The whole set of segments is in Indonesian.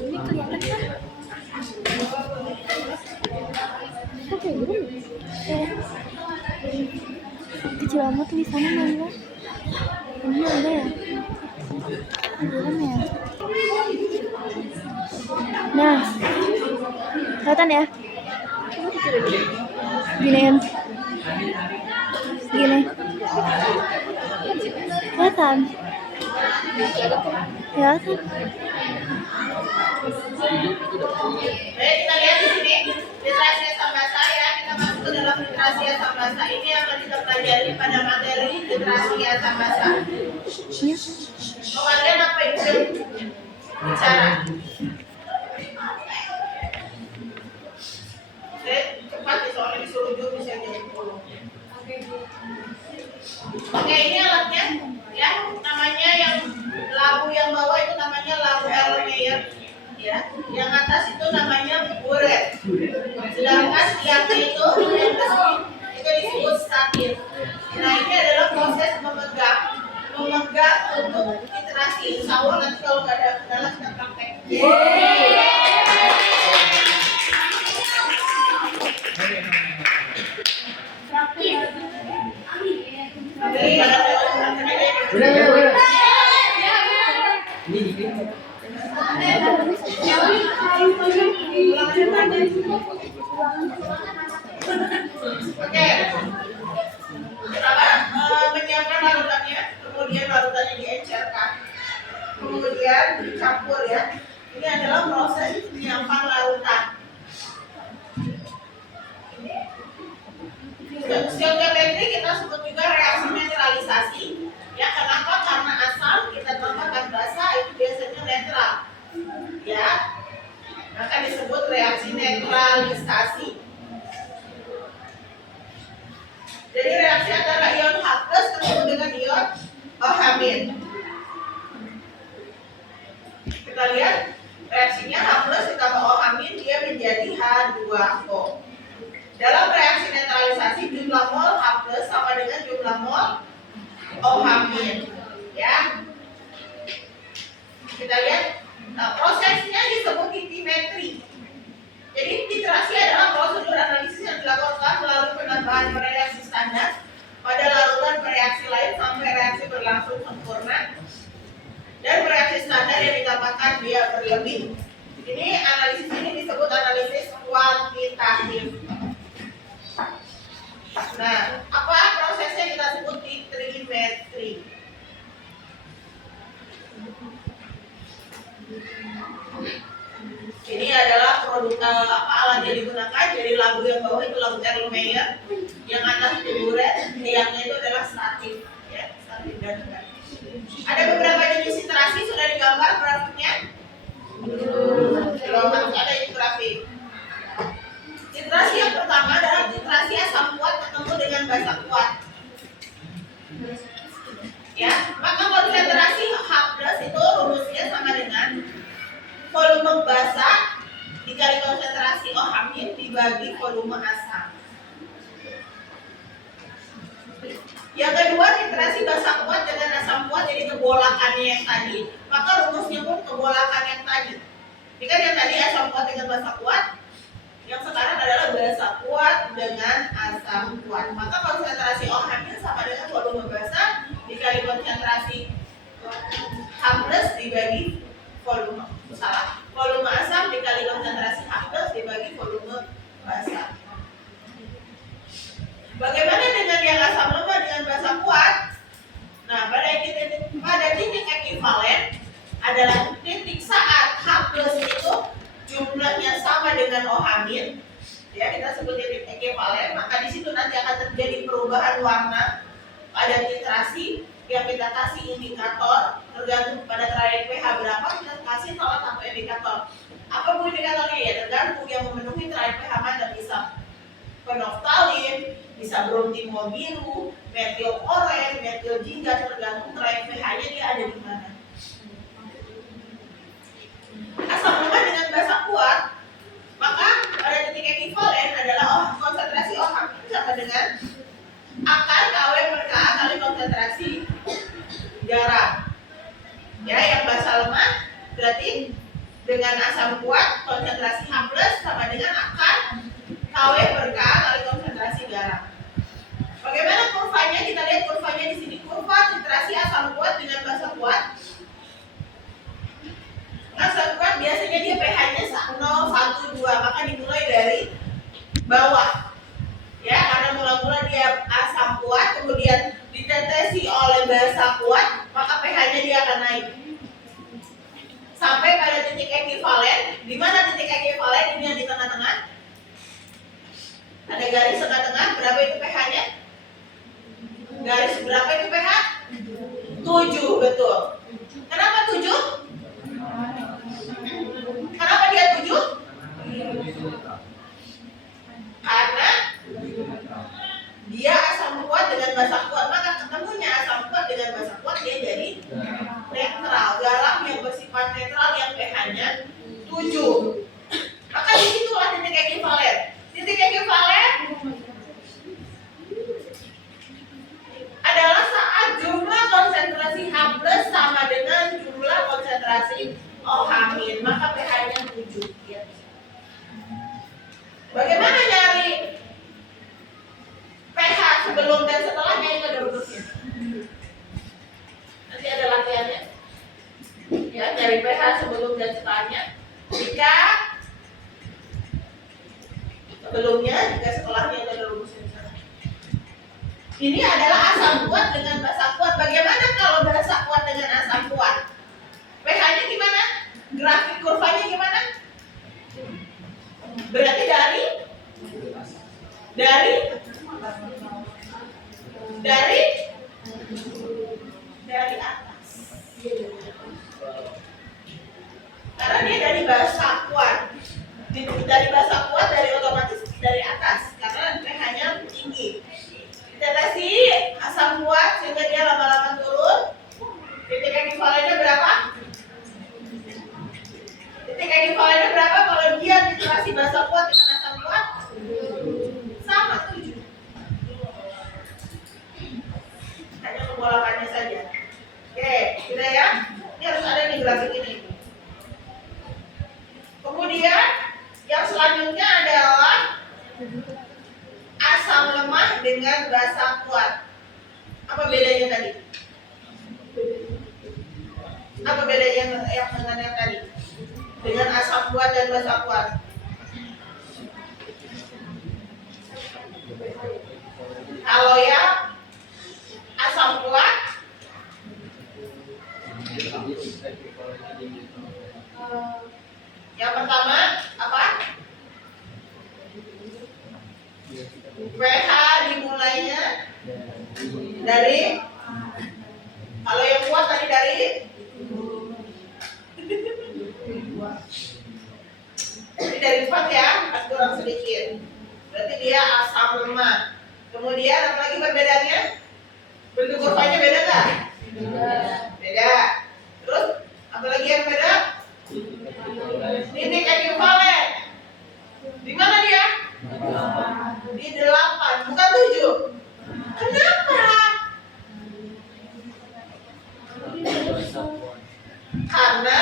Ini kelihatan kan? Oke, belum. Kecil amat tulisannya mana? Ini ada ya? Belum ya? Nah, kelihatan ya? Giniin. Gini. Kelihatan. Ya kan? Kita lihat di sini literasi Asambasa ya. Kita masuk ke dalam literasi Asambasa. Ini yang akan kita pelajari pada materi literasi Asambasa. Kalian apa itu? Bicara. Cepat nih soalnya disuruh juga bisa jadi 10. Oke, ini alatnya ya, namanya yang labu yang bawah itu namanya labu Erlenmeyer ya, yang atas itu namanya buret, sedangkan tiangnya itu yang besi itu disebut statir. Nah, ini adalah proses memegang untuk literasi. Insya Allah nanti kalau nggak ada kendala kita praktek. Oke, menyiapkan larutannya, kemudian larutannya diencerkan, kemudian dicampur ya. Ini adalah proses penyiapan larutan. Stoichiometri kita sebut juga reaksi netralisasi. Ya, kenapa? Karena asam kita tambahkan basa itu biasanya netral. Ya, maka disebut reaksi netralisasi. Jadi reaksi antara ion H+ ketemu dengan ion OH-. Kita lihat reaksinya H+ ditambah OH- dia menjadi H2O. Dalam reaksi netralisasi jumlah mol H+ sama dengan jumlah mol OH-. Ya. Kita lihat prosesnya disebut titimetri. Jadi titrasi adalah prosedur analisis yang dilakukan melalui penambahan reaksi standar pada larutan bereaksi lain sampai reaksi berlangsung sempurna, dan bereaksi standar yang ditambahkan dia berlebih. Ini analisis ini disebut analisis kuantitatif. Nah, apa prosesnya kita sebut titrimetri. Ini adalah produk alat yang digunakan. Jadi labu yang bawah itu labu Erlenmeyer, yang atas itu buret, tiangnya itu adalah statif, ya, statif dan buret. Ada beberapa jenis literasi sudah digambar grafiknya. Belum harus ada itu grafik. Literasi yang pertama adalah literasi asam kuat ketemu dengan basa kuat. Ya, maka konsentrasi H+ itu rumusnya sama dengan volume basa dikali konsentrasi OH- dibagi volume asam. Yang kedua, literasi basa kuat dengan asam kuat, jadi kebolakannya yang tadi, maka rumusnya pun kebolakan yang tadi. Ini kan yang tadi asam kuat dengan basa kuat, yang sekarang adalah basa kuat dengan asam kuat. Maka konsentrasi OH- sama dengan volume basa dikali konsentrasi H+ dibagi volume asam dikali konsentrasi H+ dibagi volume basa. Bagaimana dengan yang asam lemah dengan basa kuat? Nah, pada titik ekivalen adalah titik saat H+ itu jumlahnya sama dengan OH-. Ya, kita sebut titik ekivalen, maka di situ nanti akan terjadi perubahan warna pada titrasi yang kita kasih indikator tergantung pada terakhir pH berapa, kita kasih salah satu indikator. Apa bu indikatornya? Ya tergantung yang memenuhi terakhir pH mana, bisa fenolftalin, bisa brontimo biru, metil oren, metil jingga, tergantung terakhir pH-nya dia ada di mana. Asam lemah dengan basa kuat, maka pada titik ekivalen adalah konsentrasi OH sama dengan akar KW per Ka kali konsentrasi garam. Ya, yang basa lemah berarti dengan asam kuat, konsentrasi H+ sama dengan akar KW per K kali konsentrasi garam. Bagaimana kurvanya? Kita lihat kurvanya di sini. Kurva titrasi asam kuat dengan basa kuat. Asam kuat biasanya dia pH-nya 0, 1, 2, maka dimulai dari bawah. Ya, karena mula-mula dia asam kuat, kemudian ditetesi oleh basa kuat, maka pH-nya dia akan naik. Sampai pada titik ekivalen. Di mana titik ekivalen? Ini yang di tengah-tengah. Ada garis tengah-tengah, berapa itu pH-nya? Garis berapa itu pH? 7, betul. Kenapa 7? Kenapa dia 7? Karena dia asam kuat dengan basa kuat, maka ketemunya asam kuat dengan basa kuat dia jadi netral. Garam yang bersifat netral yang pH-nya 7. Maka disitulah titik ekivalen. Titik ekivalen adalah saat jumlah konsentrasi H+ sama dengan jumlah konsentrasi OH-, maka pH-nya 7. Bagaimana nyari pH sebelum dan setelahnya? Itu ada rumusnya. Nanti ada latihannya. Ya, nyari pH sebelum dan setelahnya. Jika sebelumnya, jika setelahnya itu ada rumusnya. Ini adalah asam kuat dengan basa kuat. Bagaimana kalau basa kuat dengan asam kuat? pH-nya gimana? Grafik kurvanya gimana? Berarti dari atas. Karena dia dari basa kuat. Dari basa kuat dari otomatis dari atas karena pH-nya tinggi. Ditetesi asam kuat sehingga dia lama-lama turun. Titik ekivalennya berapa? Titik ekivalennya berapa kalau dia titrasi basa kuat dengan asam kuat? Sama 7. Hanya pembolakannya saja. Oke, sudah ya. Ini harus ada nih grafik ini. Kemudian yang selanjutnya adalah asam lemah dengan basa kuat. Apa bedanya tadi? Apa bedanya yang dengan yang tadi? Dengan asam kuat dan basa kuat. Kalau ya asam kuat yang pertama apa? pH dimulainya dari, kalau yang kuat tadi dari ini dari 4 ya, kurang sedikit. Berarti dia asam lemah. Kemudian apa lagi perbedaannya? Bentuk kurvanya beda nggak? Beda. Terus apa lagi yang beda? Titik ekivalen. Di mana dia? Di 8, bukan 7. Kenapa? Karena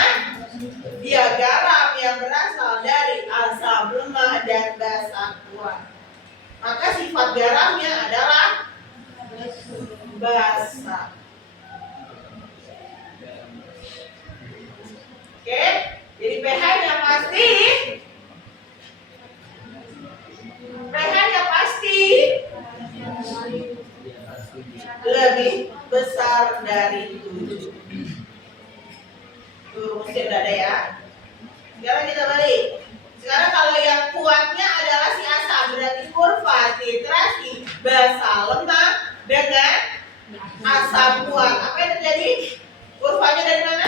dia garam yang berasal dari asam lemah dan basa kuat. Maka sifat garamnya adalah basa. Oke, jadi pH-nya pasti lebih besar dari 7. Rumusnya udah ada ya. Sekarang kita balik. Sekarang kalau yang kuatnya adalah si asam, berarti kurva titrasi basa lemah dengan asam kuat. Apa yang terjadi? Kurvanya dari mana?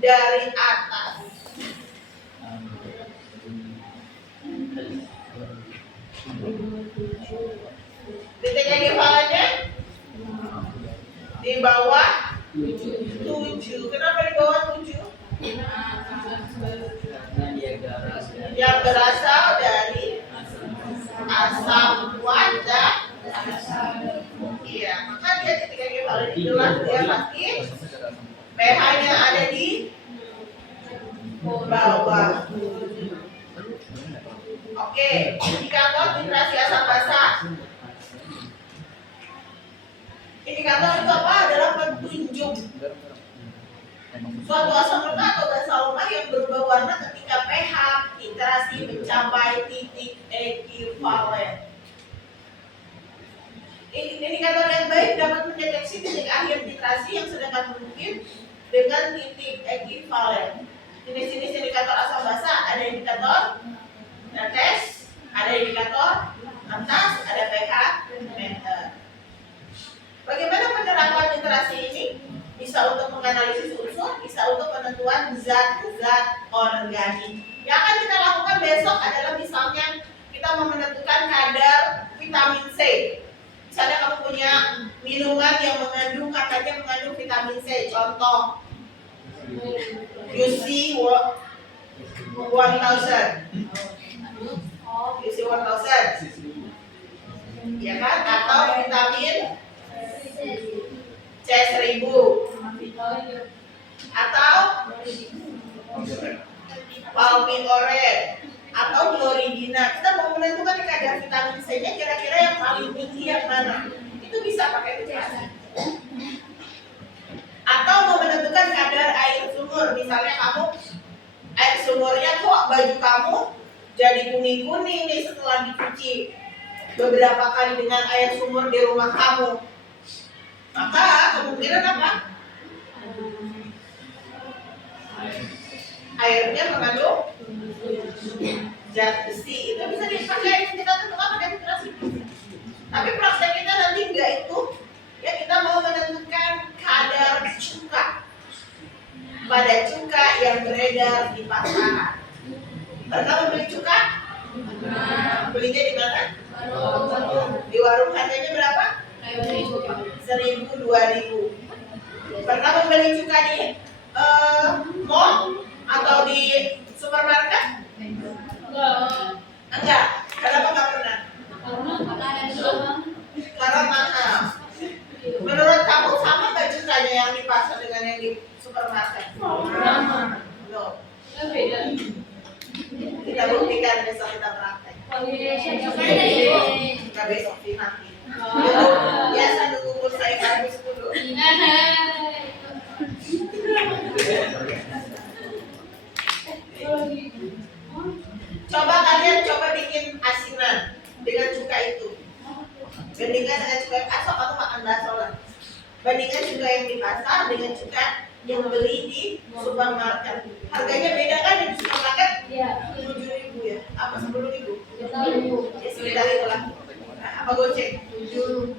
Dari atas. Titik ekivalennya di bawah 7. Kenapa di bawah 7? Yang berasal dari asam kuat dan iya, maka dia titik ekivalen jelas dia pasti pH-nya ada di bawah. Oke, indikator titrasi asam basa. Indikator itu apa? Adalah petunjuk suatu asam lemak atau basa lemak yang berubah warna ketika pH titrasi mencapai titik ekuivalen. Indikator yang baik dapat mendeteksi titik akhir titrasi yang sedang mungkin dengan titik ekuivalen. Jenis-jenis indikator asam basa ada indikator netes, ada indikator atas, ada pH meter. Bagaimana penerapan literasi ini? Bisa untuk menganalisis unsur, bisa untuk penentuan zat-zat organik. Yang akan kita lakukan besok adalah misalnya kita mau menentukan kadar vitamin C. Misalnya kamu punya minuman yang katanya mengandung vitamin C. Contoh UC 1000, UC 1000, ya kan? Atau vitamin C1000 atau palmitorate atau chloridina. Kita mau menentukan kadar vitamin C-nya kira-kira yang paling tinggi yang mana. Itu bisa pakai literasi. Atau mau menentukan kadar air sumur. Misalnya kamu air sumurnya kok baju kamu jadi kuning-kuning nih setelah dicuci beberapa kali dengan air sumur di rumah kamu. Maka kemungkinan apa? Airnya mengandung zat besi. Itu bisa dipakai kita tentukan pakai literasi. Tapi praktek kita nanti enggak itu. Ya, kita mau menentukan kadar cuka pada cuka yang beredar di pasaran. Pernah membeli cuka? Belinya di mana? Di warung. Harganya berapa? 1.000, 2.000. Pernah membeli cuka di mall atau di supermarket? Enggak. Kenapa enggak pernah? Karena mahal. Menurut kamu sama nggak cukanya yang di pasar dengan yang di supermarket? No. Kita buktikan besok kita praktek. Kita besok di nanti. Biasa nunggu umur saya bagus dulu. Coba kalian bikin asinan dengan cuka itu. Bandingkan dengan cuka asok atau makan bakso lah. Bandingkan cuka yang di pasar dengan cuka yang beli di supermarket. Harganya beda kan di supermarket? 7.000 ya? Apa 10.000? Ya sekitar itulah. Apa goceng? 7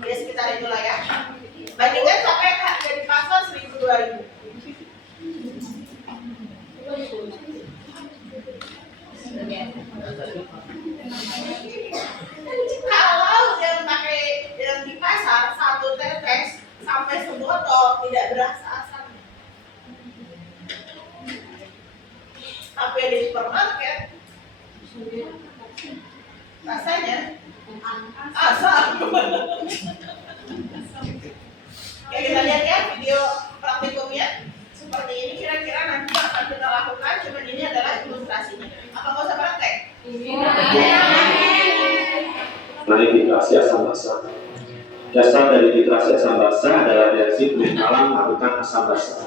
ya sekitar itulah ya. Bandingkan sampai harga di pasar 1.000, 2.000. Kalau yang pakai yang di pasar satu tetes sampai sebotol tidak berasa asamnya. Tapi di supermarket rasanya asam. Oke, kita lihat ya video praktikumnya. Seperti ini kira-kira nanti akan kita lakukan. Cuma ini adalah ilustrasinya. Apa nggak usah praktek? Mengenai titrasi asam basa. Dasar dari titrasi asam basa adalah reaksi penetralan melakukan asam basa.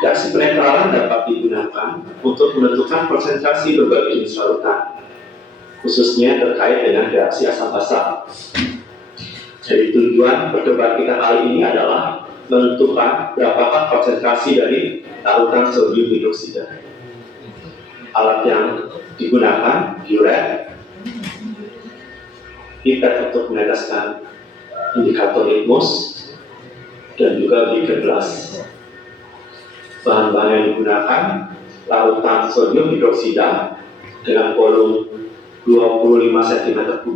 Reaksi penetralan dapat digunakan untuk menentukan konsentrasi berbagai jenis larutan, khususnya terkait dengan reaksi asam basa. Jadi tujuan percobaan kita kali ini adalah menentukan berapakah konsentrasi dari larutan sodium hidroksida. Alat yang digunakan piret, pipet untuk meneteskan indikator litmus, dan juga beaker gelas. Bahan-bahan yang digunakan larutan sodium hidroksida dengan volume 25 cm3,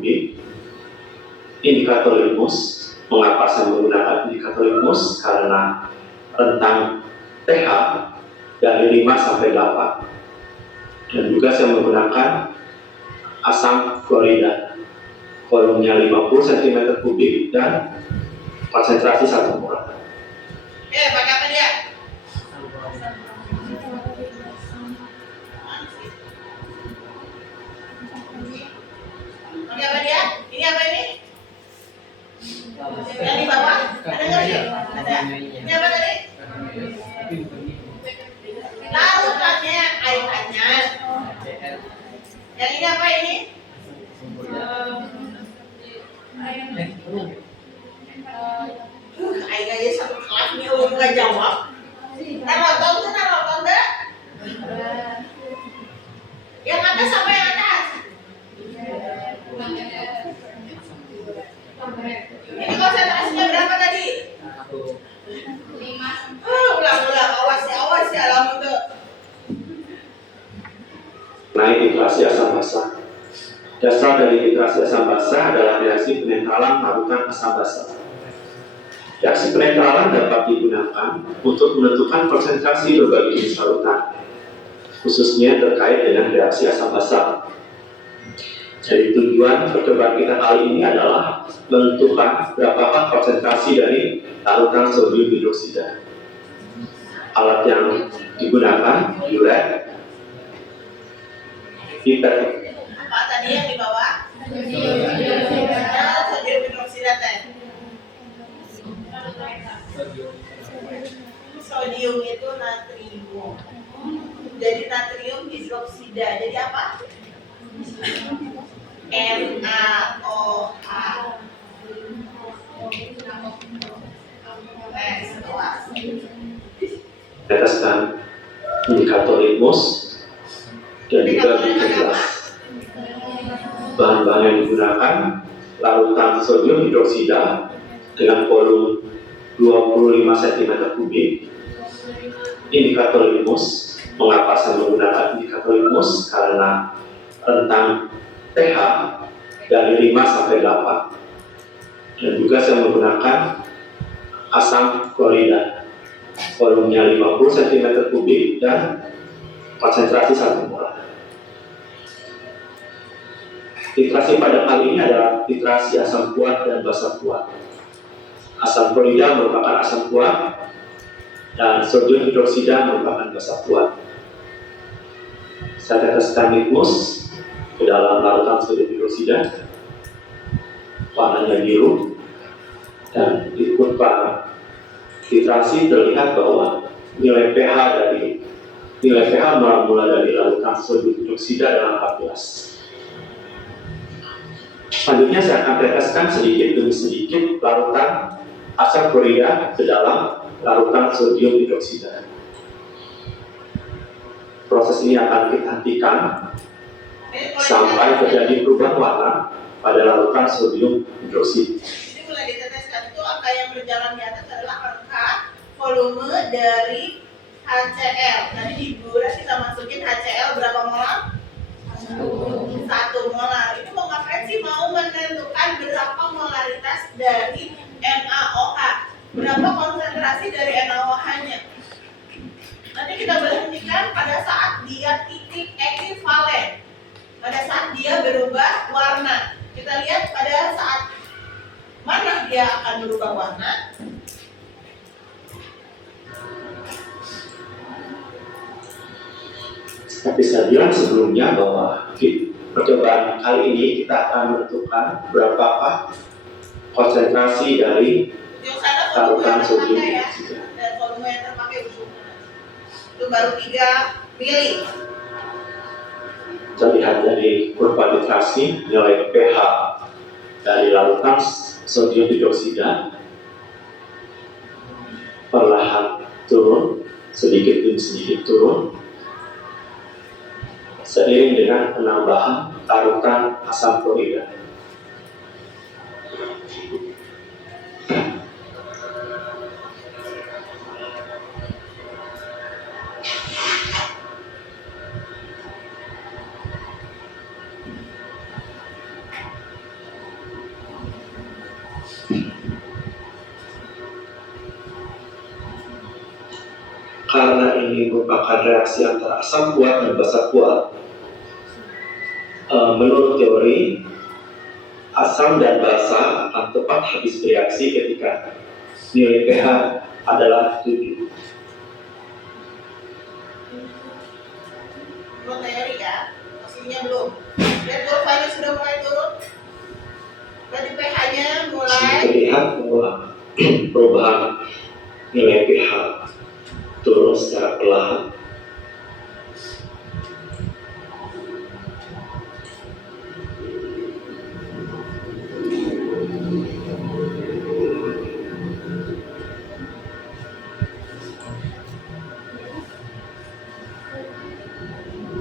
indikator litmus. Mengapa saya menggunakan indikator litmus? Karena rentang pH dari 5 sampai 8. Dan juga saya menggunakan asam klorida, volumenya 50 cm3 dan konsentrasi 1 mol. Pakai apa Ada. Ini apa tadi? Larutannya, kaitannya. Yang ini apa ini? Aing aja satu kelas nih nggak jawab. Nonton tuh nonton deh. Yang atas sama yang atas? Ini konsentrasinya berapa tadi? 5. Ulang-ulang, awas ya lama tuh. Naik titrasi asam basa. Dasar dari titrasi asam basa adalah reaksi penetralan larutan asam basa. Reaksi penetralan dapat digunakan untuk menentukan konsentrasi berbagai jenis larutan, khususnya terkait dengan reaksi asam basa. Jadi tujuan percobaan kita kali ini adalah menentukan berapakah konsentrasi dari larutan sodium hidroksida. Alat yang digunakan uret, pipet. Apa tadi yang di bawah? Sodium hidroksida teh. Sodium itu natrium. Jadi natrium hidroksida. Jadi apa? NaOH. Setelah Teteskan indikator litmus dan juga jelas. Bahan-bahan yang digunakan larutan sodium hidroksida dengan volume 25 cm3. Indikator litmus, mengapa saya menggunakan indikator litmus? Karena rentang pH dari 5 sampai 8. Dan juga saya menggunakan asam klorida, volumenya 50 cm3 dan konsentrasi 1 molar. Titrasi pada kali ini adalah titrasi asam kuat dan basa kuat. Asam klorida merupakan asam kuat dan sodium hidroksida merupakan basa kuat. Saya teteskan litmus ke dalam larutan sodium hidroksida, warnanya biru, dan di kurva titrasi terlihat bahwa nilai pH mula dari larutan sodium hidroksida adalah 14. Selanjutnya saya akan teteskan sedikit demi sedikit larutan asam klorida ke dalam larutan sodium hidroksida. Proses ini akan kita hentikan sampai terjadi perubahan warna pada larutan sodium hidroksida. Jadi mulai diteteskan itu angka yang berjalan di atas adalah angka volume dari HCl. Tadi di bulan kita masukin HCl berapa molar? 1 molar. Itu mau ngapain sih? Mau menentukan berapa molaritas dari NaOH. Berapa konsentrasi dari NaOH-nya. Nanti kita berhentikan pada saat dia titik ekivalen. Pada saat dia berubah warna. Kita lihat pada saat mana dia akan berubah warna. Tapi saya bilang sebelumnya bahwa percobaan kali ini kita akan menentukan berapakah konsentrasi dari Yang sana volume larutan yang sodium terpakai ya. hidroksida. Dan volume yang terpakai itu baru 3 mili. Terlihat dari kurva titrasi, nilai pH dari larutan sodium hidroksida perlahan turun, sedikit demi sedikit turun, seiring dengan penambahan larutan asam klorida. Karena ini merupakan reaksi antara asam kuat dan basa kuat, menurut teori, asam dan basa akan tepat habis bereaksi ketika nilai pH adalah 7. Belum teori ya, maksudnya belum. Lihat kurvanya sudah mulai turun. Berarti pH-nya mulai Terlihat bahwa perubahan nilai pH turun secara perlahan.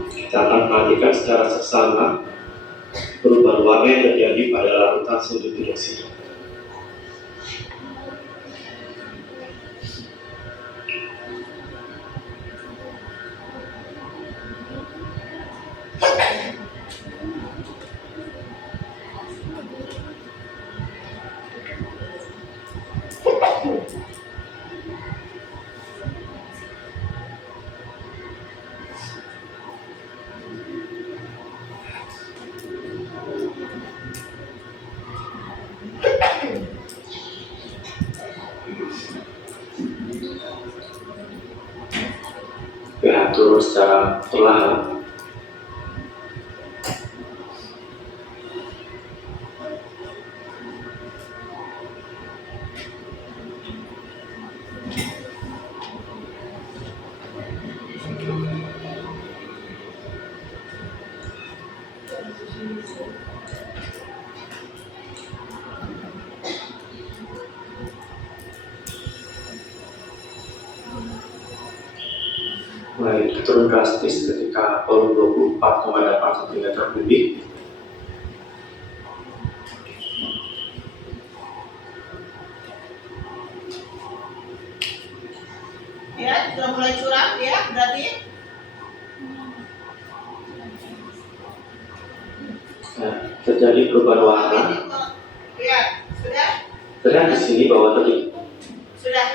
Kita akan perhatikan secara seksama perubahan warna yang terjadi pada larutan sodium hidroksida. pH turun secara perlahan. Mulai turun drastis ketika volume 24,8 cm3. Ya, sudah mulai curang ya, berarti Nah, terjadi perubahan warna. ya, sudah. Terlihat di sini bahwa terjadi Sudah.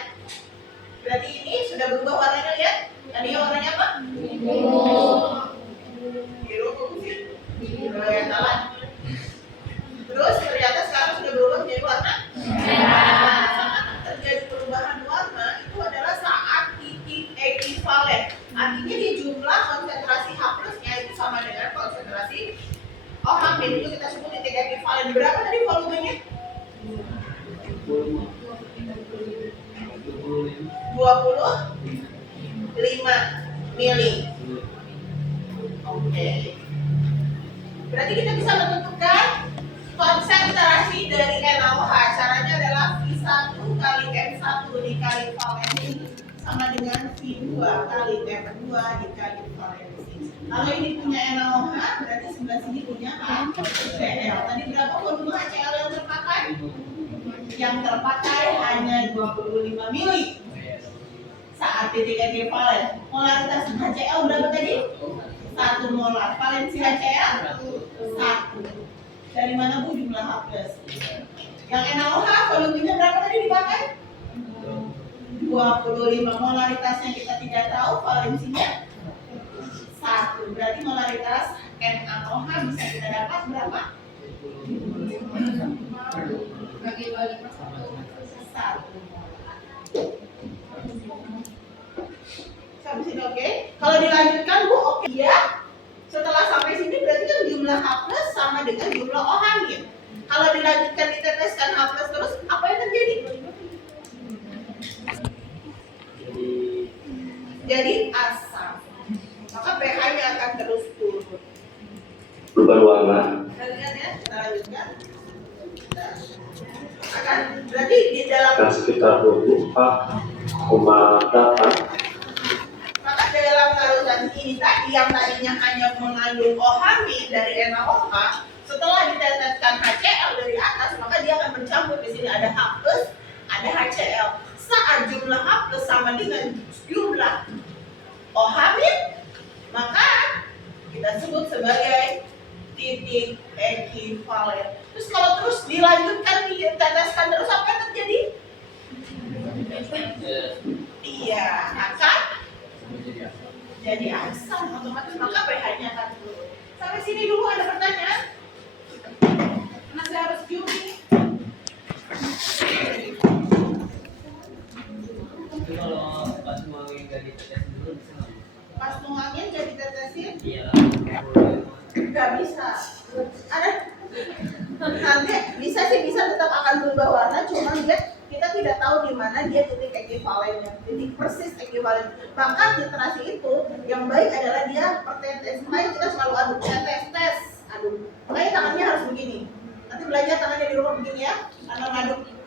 Berarti ini sudah berubah warnanya, lihat. Tadinya warnanya apa? Biru, biru yang salah. Terus ternyata sekarang sudah berubah menjadi warna merah. Saat terjadi perubahan warna itu adalah saat titik ekivalen. Artinya di jumlah konsentrasi H plusnya itu sama dengan konsentrasi OH itu kita sebut titik ekivalen. Berapa tadi volumenya? 25 mili. Oke. Berarti kita bisa menentukan konsentrasi dari NaOH. Caranya adalah V1 kali M1 dikali valensi sama dengan V2 kali M2 dikali valensi. Kalau ini punya NaOH, berarti sebelah sini punya HCl. Tadi berapa volume HCl yang terpakai? Yang terpakai hanya 25 mili. Saat titik ekivalen, molaritas HCl berapa tadi? 1 molar. Valensi HCl 1. Dari mana Bu jumlah H plus? Yang NaOH volumenya berapa tadi dipakai? 25. Molaritasnya kita tidak tahu, valensinya 1. Berarti molaritas NaOH bisa kita dapat berapa? Bagi 25 1. Sampai sini oke? Kalau dilanjutkan Bu oke ya. Setelah sampai sini berarti kan jumlah H plus sama dengan jumlah OH nih. Kalau dilanjutkan diteteskan H plus terus apa yang terjadi? Jadi asam. Maka pH-nya akan terus turun. perubahan warna. Kita lihat ya, kita lanjutkan. Akan berarti di dalam Dan sekitar 24,8. maka dalam larutan ini tadi yang tadinya hanya mengandung OH dari NaOH, setelah diteteskan HCl dari atas, maka dia akan bercampur. Di sini ada H plus, ada HCl. Saat jumlah H plus sama dengan jumlah OH, maka kita sebut sebagai titik ekivalen. Terus kalau terus dilanjutkan diteteskan terus apa yang terjadi? Iya, akan jadi asam otomatis, maka pH-nya akan turun. Sampai sini dulu ada pertanyaan? Karena saya harus zoom ini. Kalau pas nuangin nggak ditetesin dulu bisa nggak? Pas nuangin nggak ditetesin? Iya. Nggak bisa. Ada nanti bisa sih, bisa tetap akan berubah warna, cuma kita tidak tahu di mana dia titik ekivalennya, titik persis ekivalen. Maka literasi itu yang baik adalah dia pertetes. Makanya kita selalu aduk, tes, aduk. Makanya tangannya harus begini. Nanti belajar tangannya di rumah begini ya, karena aduk.